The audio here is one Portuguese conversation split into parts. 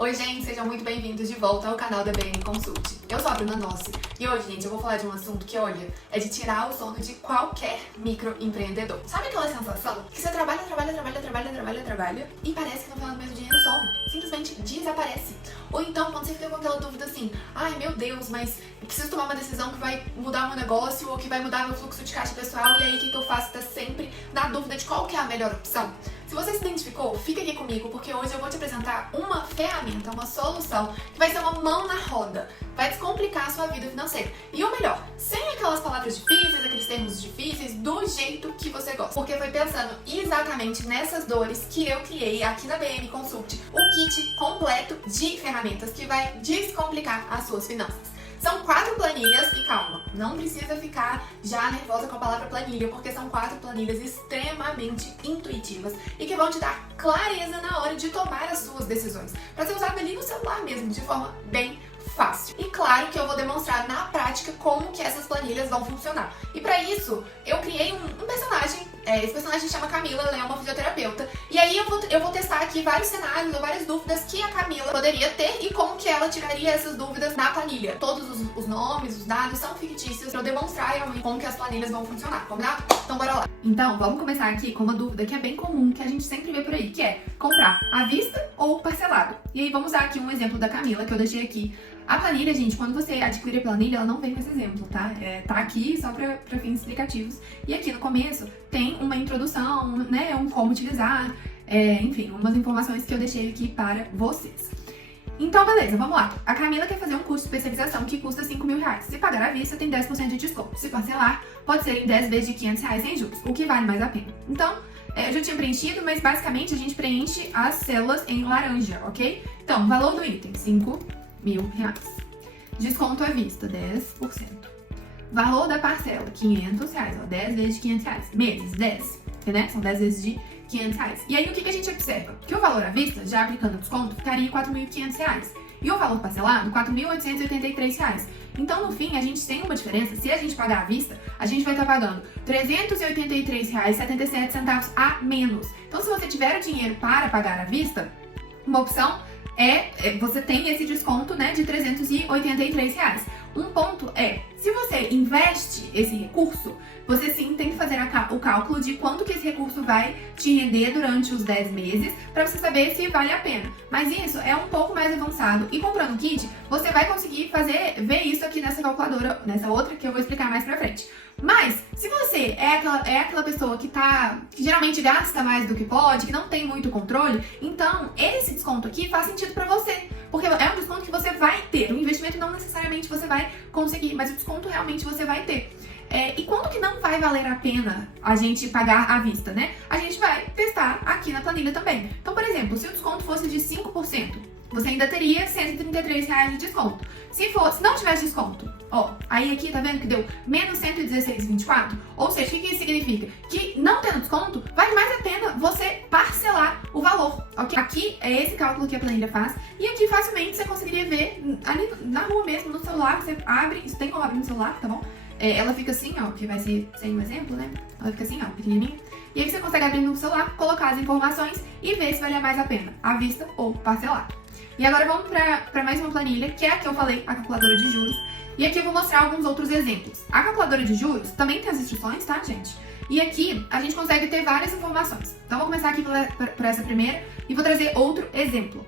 Oi gente, sejam muito bem-vindos de volta ao canal da BM Consult. Eu sou a Bruna Nossi e hoje, gente, eu vou falar de um assunto que, olha, é de tirar o sono de qualquer microempreendedor. Sabe aquela sensação que você trabalha e parece que no final do mês o dinheiro some, simplesmente desaparece? Ou então, quando você fica com aquela dúvida assim, ai meu Deus, mas eu preciso tomar uma decisão que vai mudar meu negócio ou que vai mudar meu fluxo de caixa pessoal, e aí o que eu faço? Tá sempre na dúvida de qual que é a melhor opção. Se você se identificou, fica aqui comigo, porque hoje eu vou te apresentar uma ferramenta, uma solução que vai ser uma mão na roda, vai descomplicar a sua vida financeira. E o melhor, sem aquelas palavras difíceis, aqueles termos difíceis, do jeito que você gosta. Porque foi pensando exatamente nessas dores que eu criei aqui na BM Consult o kit completo de ferramentas que vai descomplicar as suas finanças. São 4 planilhas e calma, não precisa ficar já nervosa com a palavra planilha, porque são 4 planilhas extremamente intuitivas e que vão te dar clareza na hora de tomar as suas decisões, para ser usado ali no celular mesmo, de forma bem fácil. E claro que eu vou demonstrar na prática como que essas planilhas vão funcionar. E para isso, eu criei um personagem, esse personagem chama Camila, ela é uma fisioterapeuta, e aí eu vou testar aqui vários cenários ou várias dúvidas que a Camila poderia ter e como que ela tiraria essas dúvidas na planilha. Todos os nomes, os dados são fictícios para eu demonstrar realmente como que as planilhas vão funcionar, combinado? Então bora lá! Então, vamos começar aqui com uma dúvida que é bem comum, que a gente sempre vê por aí, que é comprar à vista ou parcelado. E aí vamos usar aqui um exemplo da Camila, que eu deixei aqui. A planilha, gente, quando você adquire a planilha, ela não vem com esse exemplo, tá? Tá aqui só para fins explicativos. E aqui no começo tem uma introdução, né? Um como utilizar, enfim, umas informações que eu deixei aqui para vocês. Então, beleza, vamos lá. A Camila quer fazer um curso de especialização que custa R$5.000. Se pagar à vista, tem 10% de desconto. Se parcelar, pode ser em 10 vezes de R$500 sem juros, o que vale mais a pena. Então, eu já tinha preenchido, mas basicamente a gente preenche as células em laranja, ok? Então, valor do item, R$5.000. Desconto à vista, 10%. Valor da parcela, R$500, 10 vezes de R$500. Meses, 10, né? São 10 vezes de R$500. E aí, o que a gente observa? Que o valor à vista, já aplicando o desconto, ficaria R$4.500. E o valor parcelado, R$4.883. Então, no fim, a gente tem uma diferença. Se a gente pagar à vista, a gente vai estar pagando R$383,77 a menos. Então, se você tiver o dinheiro para pagar à vista, uma opção você tem esse desconto, né, de R$383. Um ponto se você investe esse recurso, você sim tem que fazer o cálculo de quanto que esse recurso vai te render durante os 10 meses, para você saber se vale a pena. Mas isso é um pouco mais avançado, e comprando o kit, você vai conseguir ver isso aqui nessa calculadora, nessa outra que eu vou explicar mais pra frente. Mas, se você é aquela pessoa que geralmente gasta mais do que pode, que não tem muito controle, então esse desconto aqui faz sentido pra você. Porque é um desconto que você vai ter. O investimento não necessariamente você vai conseguir, mas o desconto realmente você vai ter. E quando que não vai valer a pena a gente pagar à vista, né? A gente vai testar aqui na planilha também. Então, por exemplo, se o desconto fosse de 5%, você ainda teria R$133 de desconto. Se não tivesse desconto, aí aqui tá vendo que deu menos 116,24? Ou seja, o que isso significa? Que não tendo desconto, vale mais a pena você parcelar o valor, ok? Aqui é esse cálculo que a planilha faz, e aqui facilmente você conseguiria ver ali na rua mesmo, no celular, você abre, isso tem como abrir no celular, tá bom? Ela fica assim, que vai ser sem um exemplo, né? Ela fica assim, pequenininha. E aí você consegue abrir no celular, colocar as informações e ver se vale mais a pena, à vista ou parcelado. E agora vamos para mais uma planilha, que é a que eu falei, a calculadora de juros. E aqui eu vou mostrar alguns outros exemplos. A calculadora de juros também tem as instruções, tá, gente? E aqui a gente consegue ter várias informações. Então vou começar aqui por essa primeira e vou trazer outro exemplo.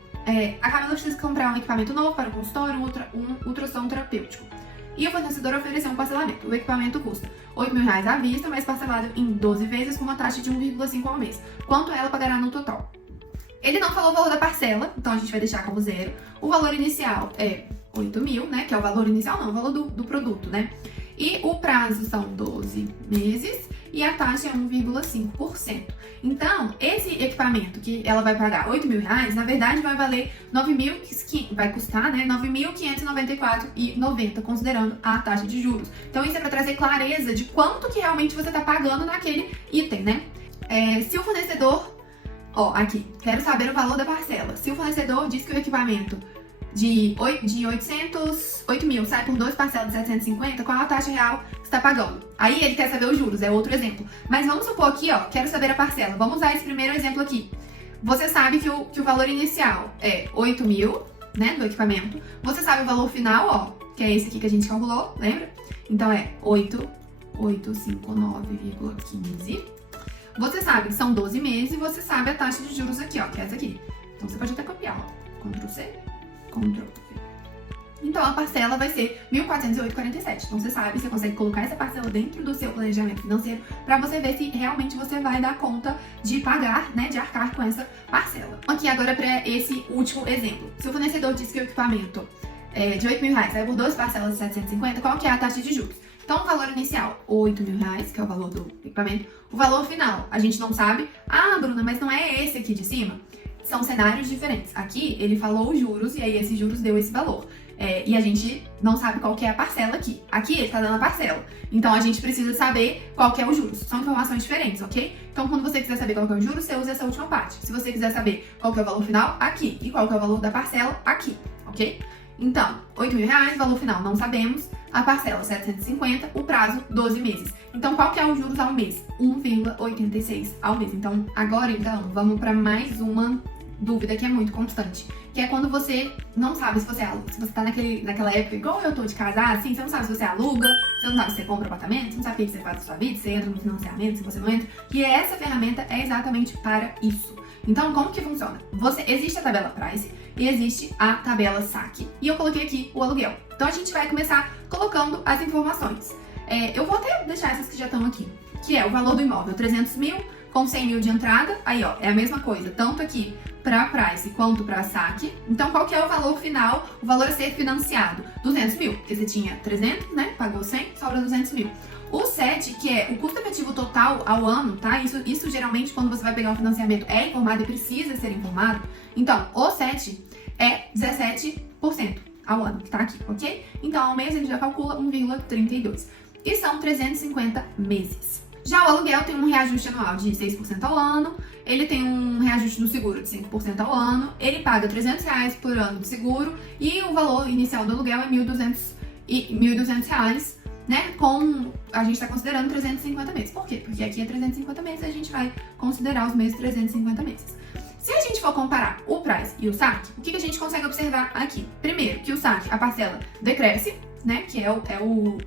A Camila precisa comprar um equipamento novo para o consultório, um ultrassom terapêutico. E o fornecedor ofereceu um parcelamento. O equipamento custa R$8.000 à vista, mas parcelado em 12 vezes com uma taxa de 1,5 ao mês. Quanto ela pagará no total? Ele não falou o valor da parcela, então a gente vai deixar como 0. O valor inicial é 8.000, né? Que é o valor inicial, não, o valor do produto, né? E o prazo são 12 meses e a taxa é 1,5%. Então, esse equipamento que ela vai pagar R$8.000, na verdade vai valer vai custar, né, R$9.594,90, considerando a taxa de juros. Então, isso é para trazer clareza de quanto que realmente você está pagando naquele item, né? Se o fornecedor aqui, quero saber o valor da parcela. Se o fornecedor diz que o equipamento de 8.000 sai por 2 parcelas de 750, qual a taxa real que está pagando? Aí ele quer saber os juros, é outro exemplo. Mas vamos supor aqui, quero saber a parcela. Vamos usar esse primeiro exemplo aqui. Você sabe que o valor inicial é 8 mil, né, do equipamento. Você sabe o valor final, ó, que é esse aqui que a gente calculou, lembra? Então é 8.859,15. Você sabe que são 12 meses e você sabe a taxa de juros aqui, ó, que é essa aqui. Então você pode até copiar, ó. Ctrl+C, Ctrl+V. Então a parcela vai ser 1.408,47. Então você sabe, você consegue colocar essa parcela dentro do seu planejamento financeiro para você ver se realmente você vai dar conta de pagar, né, de arcar com essa parcela. Aqui agora para esse último exemplo. Se o fornecedor diz que o equipamento de 8 mil reais vai por 12 parcelas de 750, qual que é a taxa de juros? Então o valor inicial, 8 mil reais, que é o valor do equipamento. O valor final, a gente não sabe. Ah, Bruna, mas não é esse aqui de cima? São cenários diferentes. Aqui ele falou os juros e aí esses juros deu esse valor. E a gente não sabe qual que é a parcela aqui. Aqui ele tá dando a parcela. Então a gente precisa saber qual que é o juros. São informações diferentes, ok? Então quando você quiser saber qual que é o juros, você usa essa última parte. Se você quiser saber qual que é o valor final, aqui. E qual que é o valor da parcela, aqui, ok? Então, 8 mil reais, valor final não sabemos. A parcela 750, o prazo 12 meses. Então qual que é o juros ao mês? 1,86 ao mês. Então agora vamos para mais uma dúvida que é muito constante, que é quando você não sabe se você aluga, se você tá naquela época igual eu tô de casar, assim, você não sabe se você aluga, você não sabe se você compra apartamento, você não sabe o que você faz da sua vida, se você entra no financiamento, se você não entra, e essa ferramenta é exatamente para isso. Então, como que funciona? Existe a tabela Price e existe a tabela Saque, e eu coloquei aqui o aluguel. Então a gente vai começar colocando as informações. Eu vou até deixar essas que já estão aqui, que é o valor do imóvel, 300 mil, com 100 mil de entrada, aí ó, é a mesma coisa, tanto aqui para Price quanto para Saque. Então qual que é o valor final, o valor a ser financiado? 200 mil, porque você tinha 300, né, pagou 100, sobra 200 mil. O 7, que é o custo efetivo total ao ano, tá? Isso geralmente quando você vai pegar um financiamento é informado e precisa ser informado. Então, o 7 é 17% ao ano, que tá aqui, ok? Então, ao mês ele já calcula 1,32. E são 350 meses. Já o aluguel tem um reajuste anual de 6% ao ano, ele tem um reajuste do seguro de 5% ao ano, ele paga R$300 por ano de seguro e o valor inicial do aluguel é R$1.200, né? A gente está considerando 350 meses. Por quê? Porque aqui é 350 meses, a gente vai considerar os meses 350 meses. Se a gente for comparar o Price e o Saque, o que a gente consegue observar aqui? Primeiro, que o Saque, a parcela decresce, né, que é o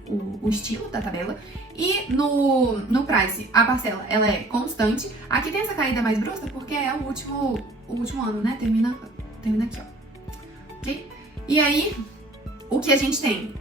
estilo da tabela, e no Price a parcela ela é constante. Aqui tem essa caída mais brusca porque é o último ano, né, termina aqui, ó, ok? E aí, o que a gente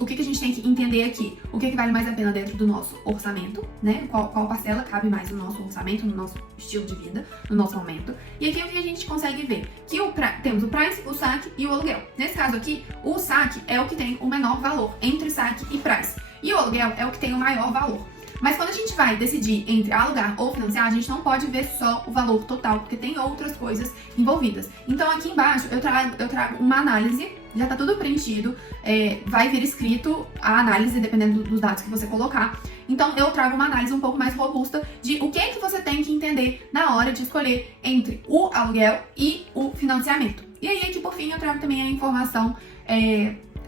o que a gente tem que entender aqui? O que vale mais a pena dentro do nosso orçamento, né? Qual parcela cabe mais no nosso orçamento, no nosso estilo de vida, no nosso momento. E aqui o que a gente consegue ver? Que temos o Price, o Saque e o aluguel. Nesse caso aqui, o Saque é o que tem o menor valor entre Saque e Price. E o aluguel é o que tem o maior valor. Mas quando a gente vai decidir entre alugar ou financiar, a gente não pode ver só o valor total, porque tem outras coisas envolvidas. Então aqui embaixo eu trago uma análise, já tá tudo preenchido, vai vir escrito a análise dependendo dos dados que você colocar. Então eu trago uma análise um pouco mais robusta de o que você tem que entender na hora de escolher entre o aluguel e o financiamento. E aí aqui por fim eu trago também a informação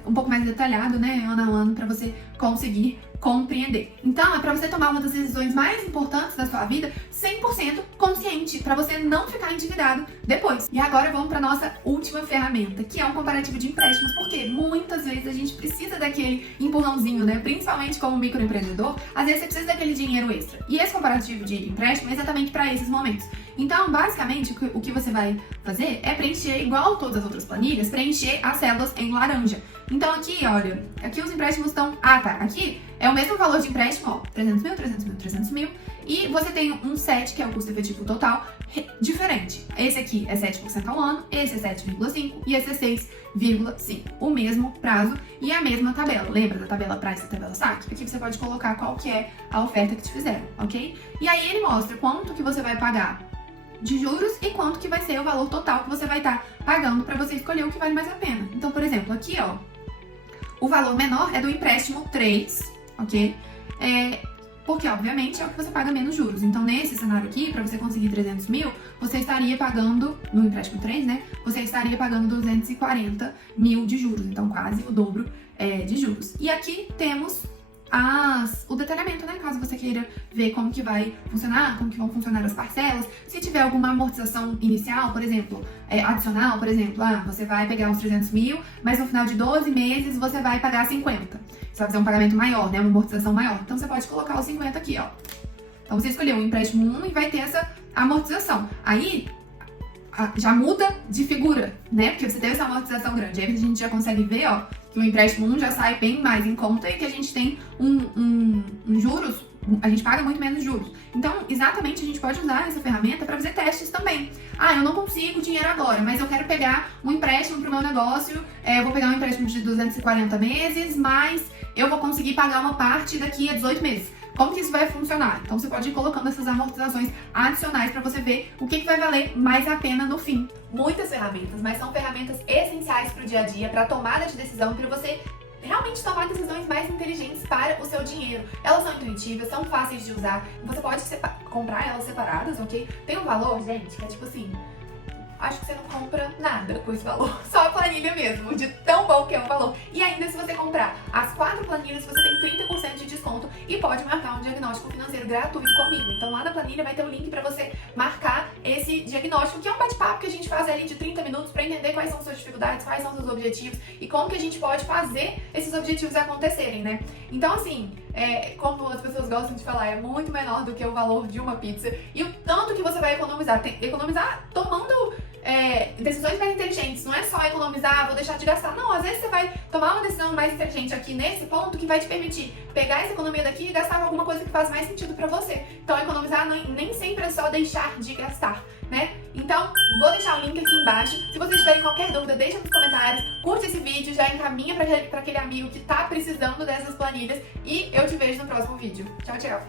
um pouco mais detalhado, né, ano a ano, para você conseguir compreender. Então, é para você tomar uma das decisões mais importantes da sua vida 100% consciente, para você não ficar endividado depois. E agora vamos para nossa última ferramenta, que é um comparativo de empréstimos, porque muitas vezes a gente precisa daquele empurrãozinho, né? Principalmente como microempreendedor, às vezes você precisa daquele dinheiro extra. E esse comparativo de empréstimo é exatamente para esses momentos. Então, basicamente, o que você vai fazer é preencher, igual todas as outras planilhas, preencher as células em laranja. Então aqui, olha, aqui os empréstimos estão... Ah, tá, aqui é o mesmo valor de empréstimo, ó, 300 mil, 300 mil, 300 mil. E você tem um 7, que é o custo efetivo total, diferente. Esse aqui é 7% ao ano, esse é 7,5% e esse é 6,5%. O mesmo prazo e a mesma tabela. Lembra da tabela Price e tabela Saque? Aqui você pode colocar qual que é a oferta que te fizeram, ok? E aí ele mostra quanto que você vai pagar de juros e quanto que vai ser o valor total que você vai estar pagando para você escolher o que vale mais a pena. Então, por exemplo, aqui, ó, o valor menor é do empréstimo 3, ok? Porque, obviamente, é o que você paga menos juros. Então, nesse cenário aqui, para você conseguir 300 mil, você estaria pagando, no empréstimo 3, né? Você estaria pagando 240 mil de juros. Então, quase o dobro de juros. E aqui temos o detalhamento, né? Caso você queira ver como que vai funcionar, como que vão funcionar as parcelas. Se tiver alguma amortização inicial, por exemplo, adicional, por exemplo, você vai pegar uns 300 mil, mas no final de 12 meses você vai pagar 50. Você vai fazer um pagamento maior, né? Uma amortização maior. Então você pode colocar os 50 aqui, ó. Então você escolheu o empréstimo 1 e vai ter essa amortização. Aí já muda de figura, né? Porque você teve essa amortização grande. Aí a gente já consegue ver, ó, que o empréstimo 1 já sai bem mais em conta e que a gente tem um juros, a gente paga muito menos juros. Então, exatamente, a gente pode usar essa ferramenta para fazer testes também. Eu não consigo dinheiro agora, mas eu quero pegar um empréstimo para o meu negócio, eu vou pegar um empréstimo de 240 meses, mas eu vou conseguir pagar uma parte daqui a 18 meses. Como que isso vai funcionar? Então você pode ir colocando essas amortizações adicionais para você ver o que vai valer mais a pena no fim. Muitas ferramentas, mas são ferramentas essenciais para o dia a dia, para tomada de decisão, para você realmente tomar decisões mais inteligentes para o seu dinheiro. Elas são intuitivas, são fáceis de usar, você pode comprar elas separadas, ok? Tem um valor, gente, que é tipo assim, acho que você não compra nada com esse valor, só a planilha mesmo, de tão bom que é o valor. E ainda se você comprar as 4 planilhas, você tem 30% de desconto e pode marcar um diagnóstico financeiro gratuito comigo. Então lá na planilha vai ter um link para você marcar esse diagnóstico, que é um bate-papo que a gente faz ali de 30 minutos para entender quais são suas dificuldades, quais são seus objetivos e como que a gente pode fazer esses objetivos acontecerem, né? Então assim, como as pessoas gostam de falar, é muito menor do que o valor de uma pizza e o tanto que você vai economizar. Economizar tomando decisões mais inteligentes, não é só economizar, vou deixar de gastar. Não, às vezes você vai tomar uma decisão mais inteligente aqui nesse ponto que vai te permitir pegar essa economia daqui e gastar com alguma coisa que faz mais sentido pra você. Então economizar nem sempre é só deixar de gastar, né? Então, vou deixar o link aqui embaixo. Se vocês tiverem qualquer dúvida, deixa nos comentários, curte esse vídeo, já encaminha pra aquele amigo que tá precisando dessas planilhas e eu te vejo no próximo vídeo. Tchau, tchau!